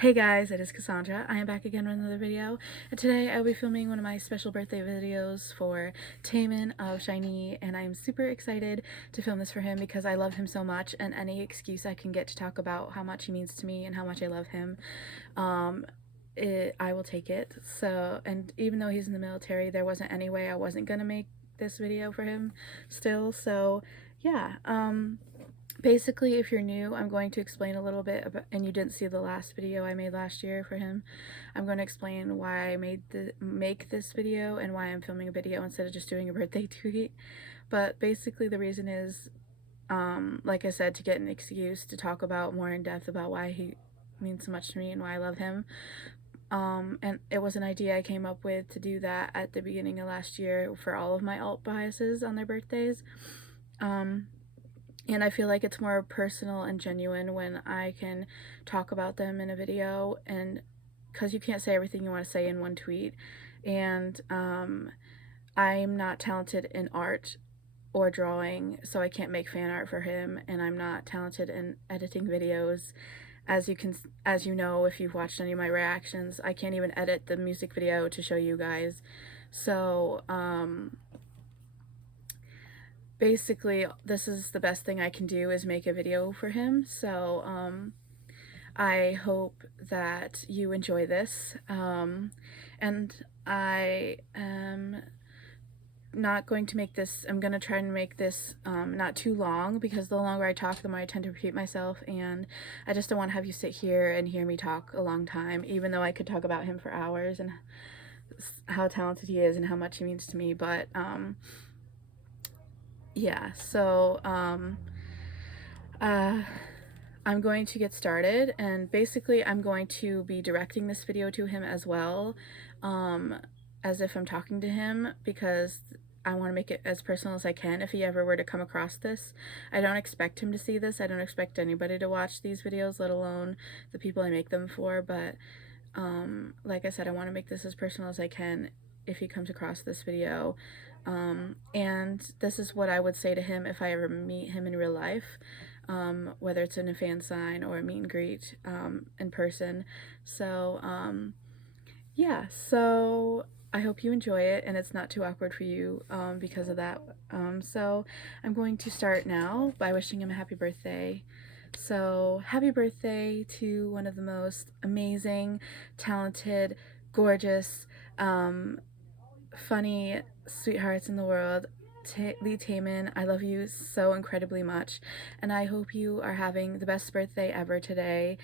Hey guys, it is Cassandra. I am back again with another video, and today I will be filming one of my special birthday videos for Taemin of SHINee, and I'm super excited to film this for him because I love him so much, and any excuse I can get to talk about how much he means to me and how much I love him, I will take it. So, and even though he's in the military, there wasn't any way I wasn't gonna make this video for him still, so yeah. Basically, if you're new, I'm going to explain a little bit about, and you didn't see the last video I made last year for him. I'm going to explain why I make this video and why I'm filming a video instead of just doing a birthday tweet. But basically the reason is, like I said, to get an excuse to talk about more in depth about why he means so much to me and why I love him. And it was an idea I came up with to do that at the beginning of last year for all of my alt biases on their birthdays. And I feel like it's more personal and genuine when I can talk about them in a video, and because you can't say everything you want to say in one tweet. And I'm not talented in art or drawing, so I can't make fan art for him, and I'm not talented in editing videos. As you know, if you've watched any of my reactions, I can't even edit the music video to show you guys. So basically this is the best thing I can do, is make a video for him. So I hope that you enjoy this, and I am not going to make this, I'm going to try and make this not too long, because the longer I talk, the more I tend to repeat myself, and I just don't want to have you sit here and hear me talk a long time, even though I could talk about him for hours and how talented he is and how much he means to me. But yeah, so I'm going to get started, and basically I'm going to be directing this video to him as well, as if I'm talking to him, because I want to make it as personal as I can if he ever were to come across this. I don't expect him to see this. I don't expect anybody to watch these videos, let alone the people I make them for, but like I said, I want to make this as personal as I can if he comes across this video. And this is what I would say to him if I ever meet him in real life, whether it's in a fan sign or a meet and greet in person. So yeah, so I hope you enjoy it and it's not too awkward for you because of that. So I'm going to start now by wishing him a happy birthday. So happy birthday to one of the most amazing, talented, gorgeous, funny sweethearts in the world, Lee Taemin. I love you so incredibly much, and I hope you are having the best birthday ever today.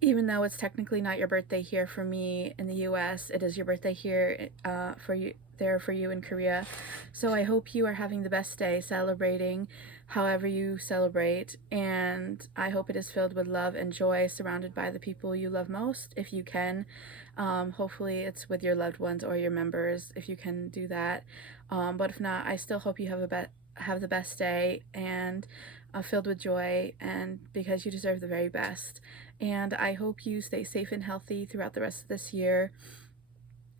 Even though it's technically not your birthday here for me in the US, it is your birthday here for you in Korea. So I hope you are having the best day celebrating however you celebrate, and I hope it is filled with love and joy, surrounded by the people you love most, if you can. Hopefully it's with your loved ones or your members, if you can do that. But if not, I still hope you have the best day, and filled with joy, and because you deserve the very best. And I hope you stay safe and healthy throughout the rest of this year,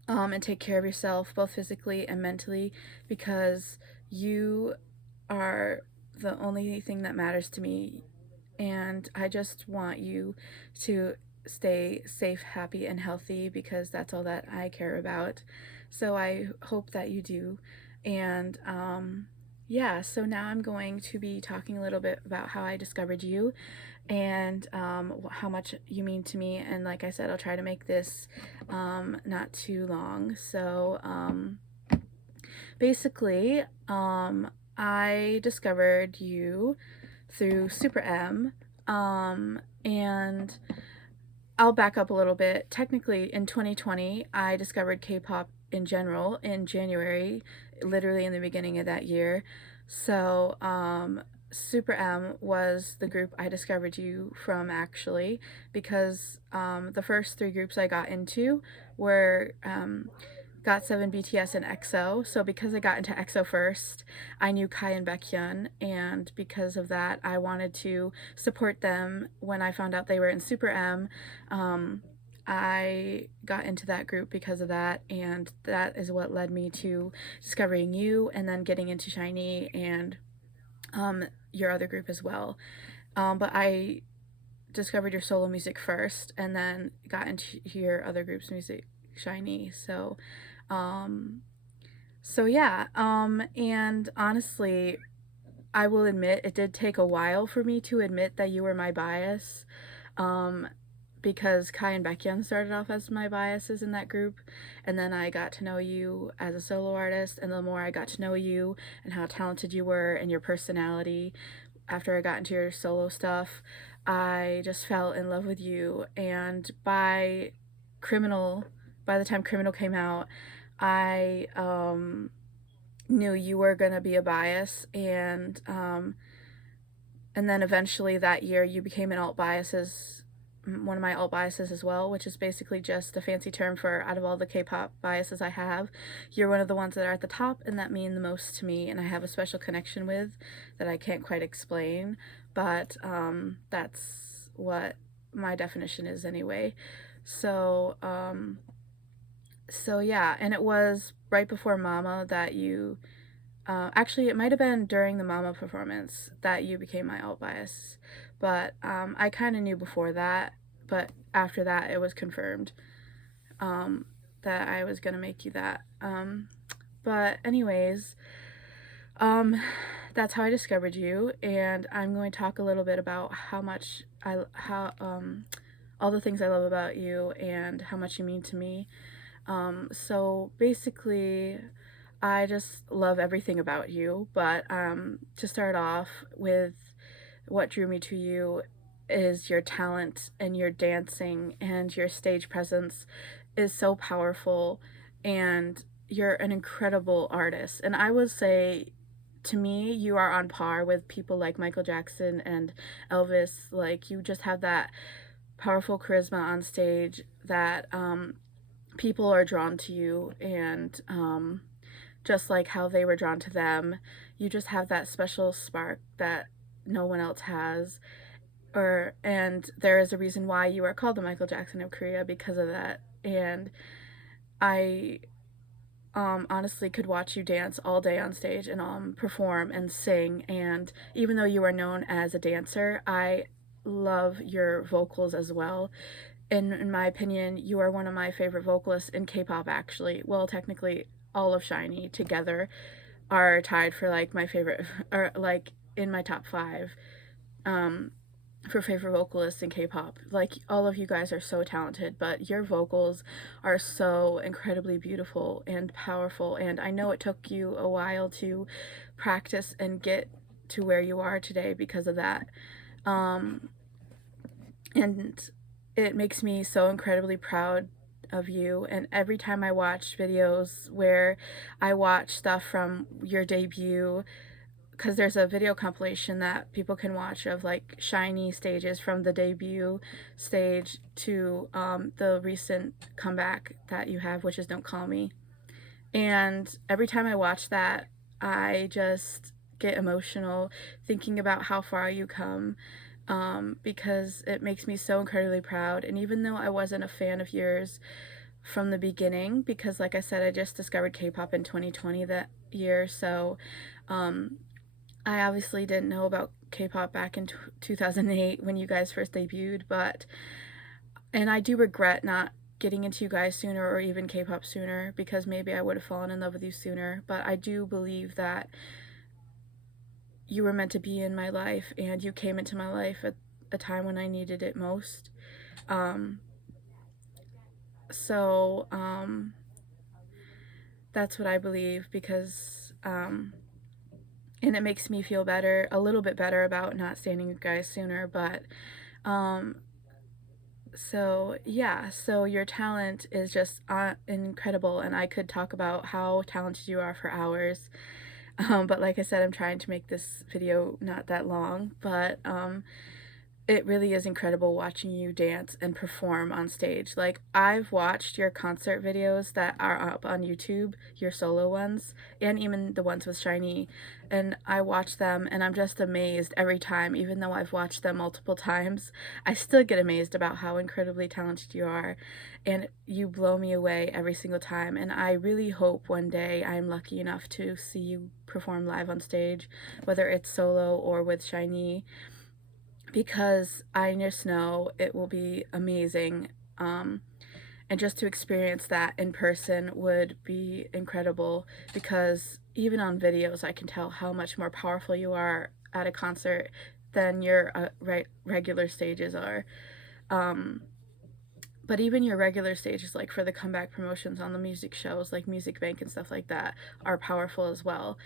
and take care of yourself both physically and mentally, because you are the only thing that matters to me, and I just want you to stay safe, happy, and healthy, because that's all that I care about. So I hope that you do. And yeah, so now I'm going to be talking a little bit about how I discovered you and how much you mean to me. And like I said, I'll try to make this not too long. So basically, I discovered you through Super M, and I'll back up a little bit. Technically, in 2020, I discovered K-pop in general in January, literally in the beginning of that year. So Super M was the group I discovered you from, actually, because the first three groups I got into were GOT7, BTS, and EXO. So because I got into EXO first, I knew Kai and Baekhyun, and because of that, I wanted to support them. When I found out they were in Super M, I got into that group because of that, and that is what led me to discovering you, and then getting into SHINee and your other group as well. But I discovered your solo music first and then got into your other group's music, SHINee. So yeah, and honestly, I will admit it did take a while for me to admit that you were my bias, um, because Kai and Baekhyun started off as my biases in that group, and then I got to know you as a solo artist, and the more I got to know you and how talented you were and your personality, after I got into your solo stuff, I just fell in love with you. And by the time Criminal came out, I knew you were gonna be a bias, and then eventually that year you became one of my alt biases as well, which is basically just a fancy term for, out of all the K-pop biases I have, you're one of the ones that are at the top and that mean the most to me and I have a special connection with that I can't quite explain, but that's what my definition is anyway. So yeah, and it was right before Mama that you actually, it might have been during the Mama performance that you became my alt bias, but I kind of knew before that, but after that it was confirmed that I was gonna make you that. But anyways, that's how I discovered you, and I'm going to talk a little bit about all the things I love about you and how much you mean to me. So basically, I just love everything about you, but to start off with, what drew me to you is your talent and your dancing and your stage presence is so powerful, and you're an incredible artist. And I would say, to me, you are on par with people like Michael Jackson and Elvis. Like, you just have that powerful charisma on stage that people are drawn to you, and just like how they were drawn to them, you just have that special spark that no one else has. And there is a reason why you are called the Michael Jackson of Korea, because of that. And I honestly could watch you dance all day on stage and perform and sing. And even though you are known as a dancer, I love your vocals as well. In my opinion, you are one of my favorite vocalists in K-pop, actually. Well, technically, all of SHINee together are tied for like my favorite, or like in my top 5 for favorite vocalists in K-pop. Like, all of you guys are so talented, but your vocals are so incredibly beautiful and powerful, and I know it took you a while to practice and get to where you are today because of that. And it makes me so incredibly proud of you, and every time I watch videos where I watch stuff from your debut, because there's a video compilation that people can watch of like SHINee stages from the debut stage to the recent comeback that you have, which is Don't Call Me. And every time I watch that, I just get emotional thinking about how far you come, because it makes me so incredibly proud. And even though I wasn't a fan of yours from the beginning, because like I said, I just discovered K-pop in 2020 that year, so I obviously didn't know about K-pop back in 2008 when you guys first debuted, and I do regret not getting into you guys sooner, or even K-pop sooner, because maybe I would have fallen in love with you sooner. But I do believe that you were meant to be in my life, and you came into my life at a time when I needed it most. So that's what I believe, because and it makes me feel better, a little bit better, about not standing you guys sooner. But so yeah, so your talent is just incredible, and I could talk about how talented you are for hours. But like I said, I'm trying to make this video not that long, but it really is incredible watching you dance and perform on stage. Like, I've watched your concert videos that are up on YouTube, your solo ones, and even the ones with SHINee, and I watch them and I'm just amazed every time. Even though I've watched them multiple times, I still get amazed about how incredibly talented you are, and you blow me away every single time. And I really hope one day I'm lucky enough to see you perform live on stage, whether it's solo or with SHINee. because I just know it will be amazing. And just to experience that in person would be incredible, because even on videos, I can tell how much more powerful you are at a concert than your regular stages are. Um, but even your regular stages, like for the comeback promotions on the music shows, like Music Bank and stuff like that, are powerful as well.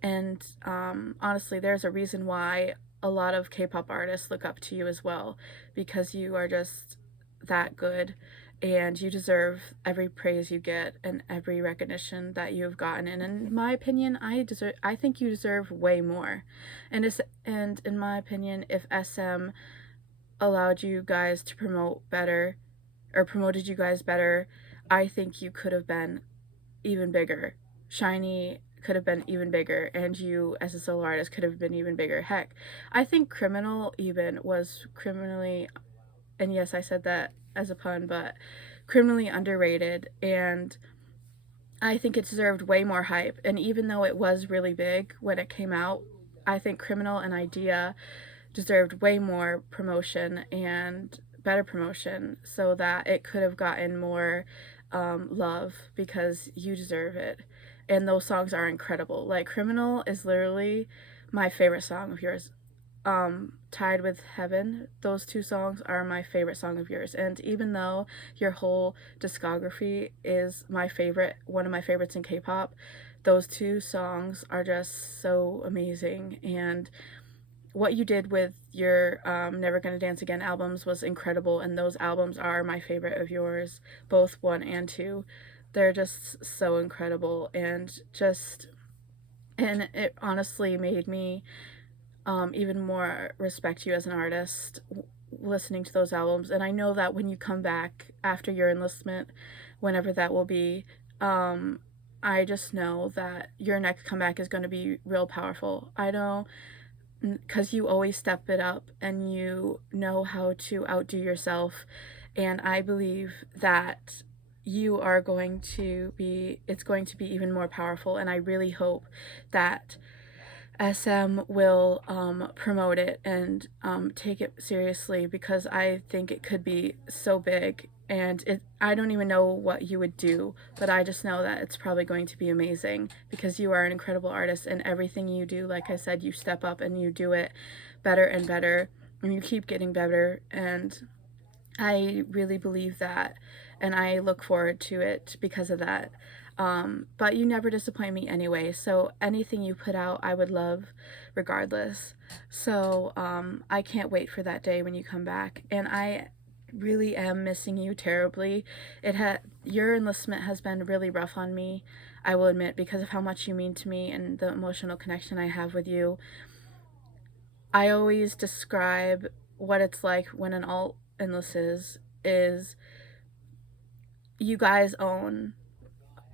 And honestly, there's a reason why a lot of K-pop artists look up to you as well, because you are just that good, and you deserve every praise you get and every recognition that you've gotten. And in my opinion, I think you deserve way more. And in my opinion, if SM allowed you guys to promote better, or promoted you guys better, I think you could have been even bigger. SHINee could have been even bigger, and you as a solo artist could have been even bigger. Heck, I think Criminal even was criminally, and yes, I said that as a pun, but criminally underrated, and I think it deserved way more hype. And even though it was really big when it came out, I think Criminal and Idea deserved way more promotion and better promotion, so that it could have gotten more love, because you deserve it. And those songs are incredible. Like Criminal is literally my favorite song of yours. Tied with Heaven, those two songs are my favorite song of yours. And even though your whole discography is my favorite, one of my favorites in K-pop, those two songs are just so amazing. And what you did with your Never Gonna Dance Again albums was incredible, and those albums are my favorite of yours, both 1 and 2. They're just so incredible, and it honestly made me even more respect you as an artist listening to those albums. And I know that when you come back after your enlistment, whenever that will be, I just know that your next comeback is going to be real powerful. I know, because you always step it up and you know how to outdo yourself. And I believe that you are going to be, it's going to be even more powerful. And I really hope that SM will promote it and take it seriously, because I think it could be so big. And I don't even know what you would do, but I just know that it's probably going to be amazing, because you are an incredible artist, and everything you do, like I said, you step up and you do it better and better, and you keep getting better. And I really believe that, and I look forward to it because of that. But you never disappoint me anyway, so anything you put out, I would love regardless. So I can't wait for that day when you come back, and I really am missing you terribly. Your enlistment has been really rough on me, I will admit, because of how much you mean to me and the emotional connection I have with you. I always describe what it's like when an alt enlists is you guys own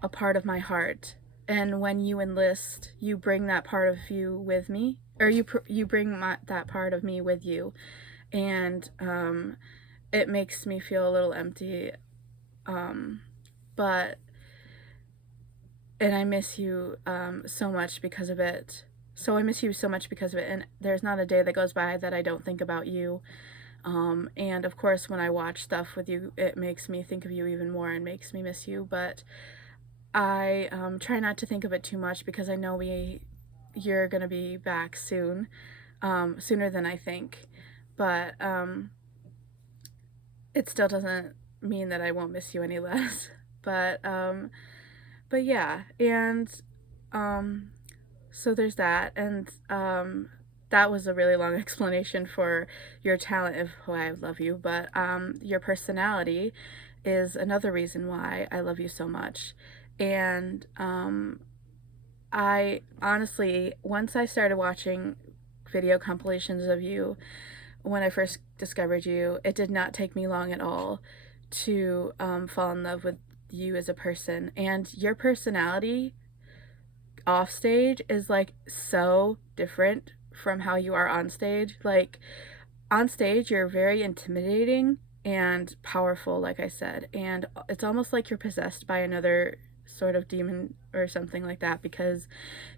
a part of my heart, and when you enlist, you bring that part of you with me, or you bring that part of me with you, and it makes me feel a little empty, um, but and I miss you so much because of it. So I miss you so much because of it, and there's not a day that goes by that I don't think about you. And of course, when I watch stuff with you, it makes me think of you even more and makes me miss you. But I try not to think of it too much, because I know you're gonna be back soon, sooner than I think. But it still doesn't mean that I won't miss you any less. But yeah, and um, so there's that, and that was a really long explanation for your talent of why I love you. But your personality is another reason why I love you so much. And I honestly, once I started watching video compilations of you when I first discovered you, it did not take me long at all to fall in love with you as a person. And your personality off stage is like so different from how you are on stage. Like on stage, you're very intimidating and powerful, like I said, and it's almost like you're possessed by another sort of demon or something like that, because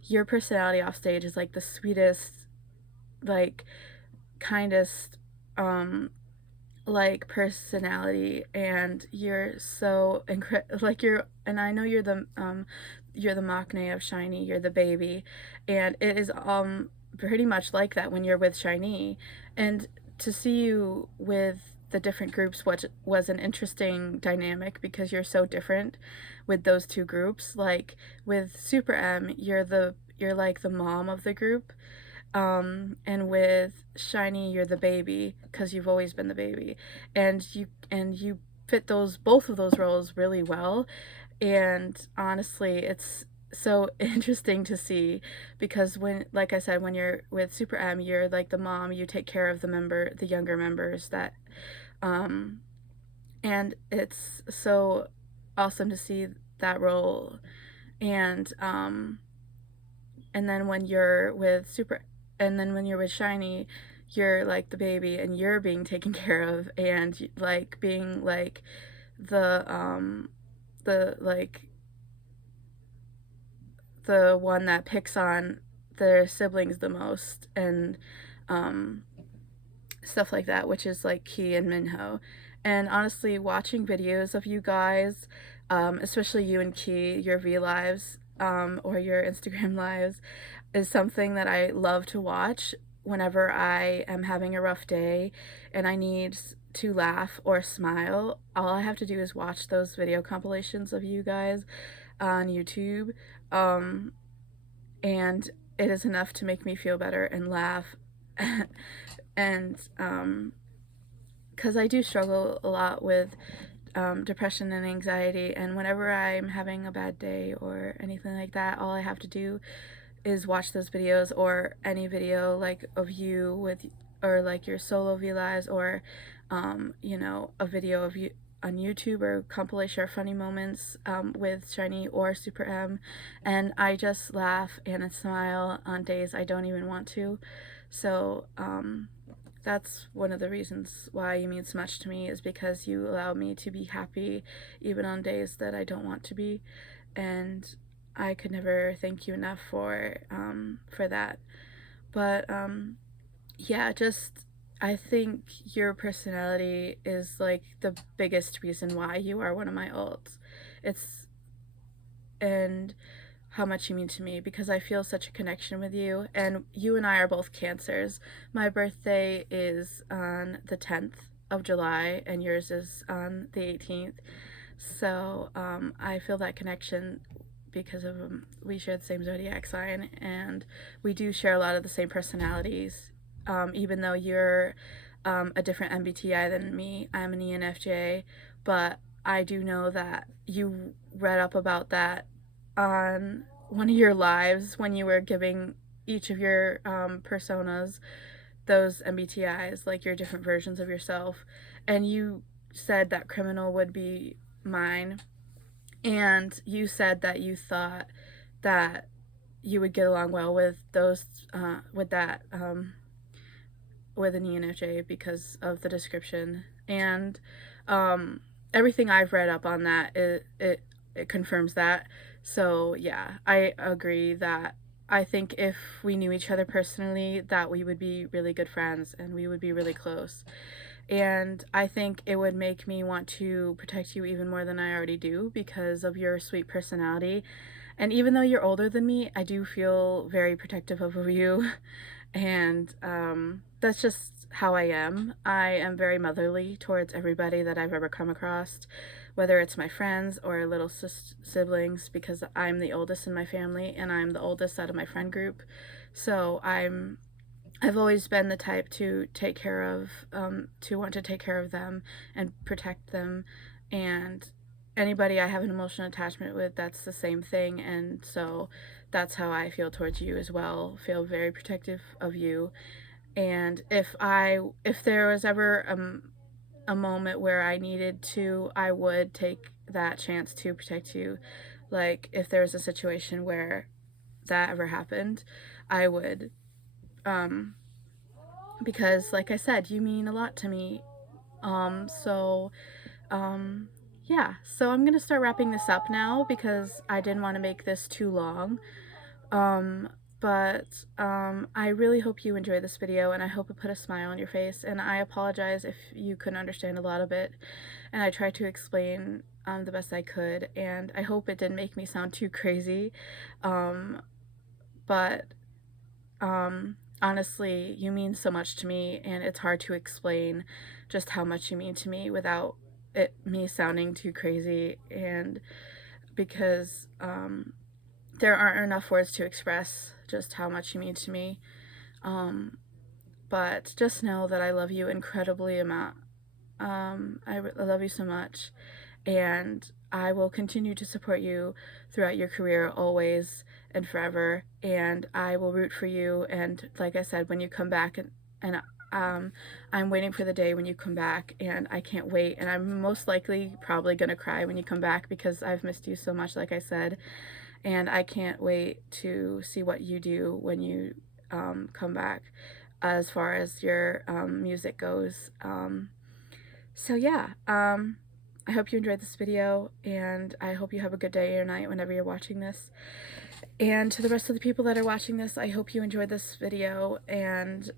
your personality off stage is like the sweetest, like kindest like personality, and you're so like and I know you're the maknae of SHINee, you're the baby, and it is pretty much like that when you're with SHINee. And to see you with the different groups, which was an interesting dynamic because you're so different with those two groups. Like with Super M, you're like the mom of the group, and with SHINee, you're the baby because you've always been the baby, and you fit those both of those roles really well. And honestly, it's so interesting to see because when, like I said, when you're with Super M, you're like the mom. You take care of the younger members that, um, and it's so awesome to see that role. And and then when you're with Super and then when you're with SHINee, you're like the baby and you're being taken care of, and like being like the like the one that picks on their siblings the most, and um stuff like that, which is like Key and Minho. And honestly, watching videos of you guys, especially you and Key, your V lives, or your Instagram lives, is something that I love to watch whenever I am having a rough day and I need to laugh or smile. All I have to do is watch those video compilations of you guys on YouTube, um, and it is enough to make me feel better and laugh. And because I do struggle a lot with depression and anxiety, and whenever I'm having a bad day or anything like that, all I have to do is watch those videos, or any video like of you with, or like your solo V lives, or a video of you on YouTube, or compilation or funny moments with SHINee or Super M, and I just laugh and smile on days I don't even want to. So that's one of the reasons why you mean so much to me, is because you allow me to be happy even on days that I don't want to be. And I could never thank you enough for that. But yeah, just I think your personality is like the biggest reason why you are one of my ults. It's and how much you mean to me, because I feel such a connection with you. And you and I are both Cancers. My birthday is on the 10th of July, and yours is on the 18th. So I feel that connection because of we share the same zodiac sign, and we do share a lot of the same personalities. Even though you're a different MBTI than me, I'm an ENFJ, but I do know that you read up about that on one of your lives when you were giving each of your personas those MBTIs, like your different versions of yourself, and you said that criminal would be mine, and you said that you thought that you would get along well with those with that with an ENFJ because of the description. And um, everything I've read up on that, it confirms that. So yeah, I agree that I think if we knew each other personally, that we would be really good friends and we would be really close. And I think it would make me want to protect you even more than I already do because of your sweet personality. And even though you're older than me, I do feel very protective of you. And that's just how I am. I am very motherly towards everybody that I've ever come across, whether it's my friends or little siblings, because I'm the oldest in my family and I'm the oldest out of my friend group. So I've always been the type to take care of, to want to take care of them and protect them. And anybody I have an emotional attachment with, that's the same thing. And so that's how I feel towards you as well. Feel very protective of you. And if there was ever a moment where I needed to, I would take that chance to protect you. Like if there was a situation where that ever happened, I would. Um, because like I said, you mean a lot to me. So um yeah, so I'm gonna start wrapping this up now because I didn't want to make this too long. Um but I really hope you enjoyed this video, and I hope it put a smile on your face, and I apologize if you couldn't understand a lot of it, and I tried to explain the best I could, and I hope it didn't make me sound too crazy, but honestly, you mean so much to me, and it's hard to explain just how much you mean to me without me sounding too crazy, and because there aren't enough words to express just how much you mean to me. But just know that I love you incredibly amount. I love you so much, and I will continue to support you throughout your career always and forever, and I will root for you, and like I said, when you come back, and I'm waiting for the day when you come back, and I can't wait, and I'm most likely probably gonna cry when you come back because I've missed you so much, like I said, and I can't wait to see what you do when you come back as far as your music goes. So yeah, I hope you enjoyed this video, and I hope you have a good day or night whenever you're watching this. And to the rest of the people that are watching this, I hope you enjoyed this video, and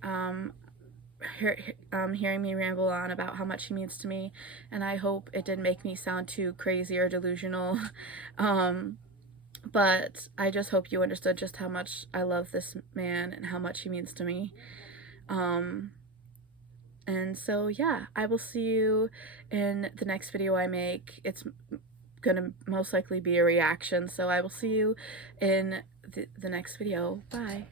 hearing me ramble on about how much he means to me, and I hope it didn't make me sound too crazy or delusional. But I just hope you understood just how much I love this man and how much he means to me. And so yeah, I will see you in the next video I make. It's gonna most likely be a reaction, so I will see you in the next video. Bye.